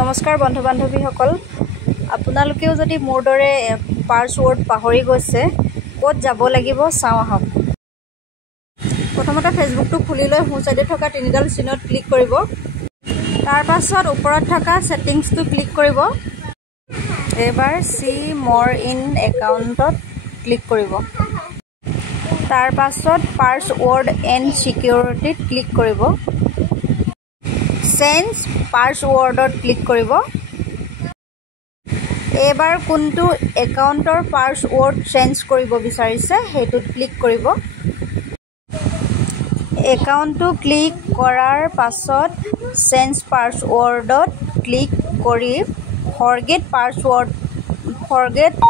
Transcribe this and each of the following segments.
নমস্কাৰ বন্ধু বান্ধৱীসকল, আপোনালোকেও যদি মোৰ দৰে পাছৱৰ্ড পাহৰি গৈছে, ক'ত যাব লাগিব চাওঁ আহক। প্ৰথমতে ফেচবুকটো খুলি লৈ সোঁ চাইডে থকা তিনিডাল চিনত ক্লিক কৰিব। তাৰ পাছত ওপৰত থকা ছেটিংছটো ক্লিক কৰিব। এবাৰ চি মোৰ ইন একাউণ্টত ক্লিক কৰিব। তাৰ পাছত পাছৱৰ্ড এণ্ড ছিকিউৰিটিত ক্লিক কৰিব। চেঞ্জ পাছৱৰ্ডত ক্লিক কৰিব। এইবাৰ কোনটো একাউণ্টৰ পাছৱৰ্ড চেঞ্জ কৰিব বিচাৰিছে সেইটোত ক্লিক কৰিব। একাউণ্টটো ক্লিক কৰাৰ পাছত চেঞ্জ পাছৱৰ্ডত ক্লিক কৰি ফৰগেট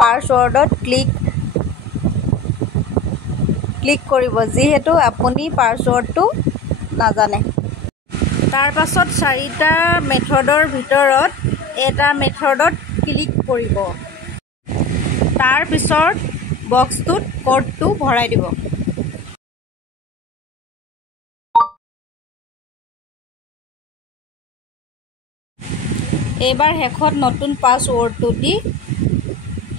পাছৱৰ্ডত ক্লিক কৰিব, যিহেতু আপুনি পাছৱৰ্ডটো নাজানে। তাৰ পাছত 4টা মেথডৰ ভিতৰত এটা মেথডত ক্লিক কৰিব। তাৰ পিছত বক্সটোত কোডটো ভৰাই দিব। এইবাৰ শেষত নতুন পাছৱৰ্ডটো দি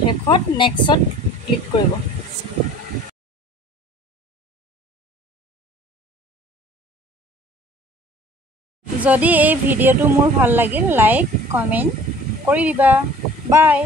শেষত নেক্সটত ক্লিক কৰিব। যদি এই ভিডিঅ'টো মোৰ ভাল লাগিল, লাইক কমেণ্ট কৰি দিবা। বাই।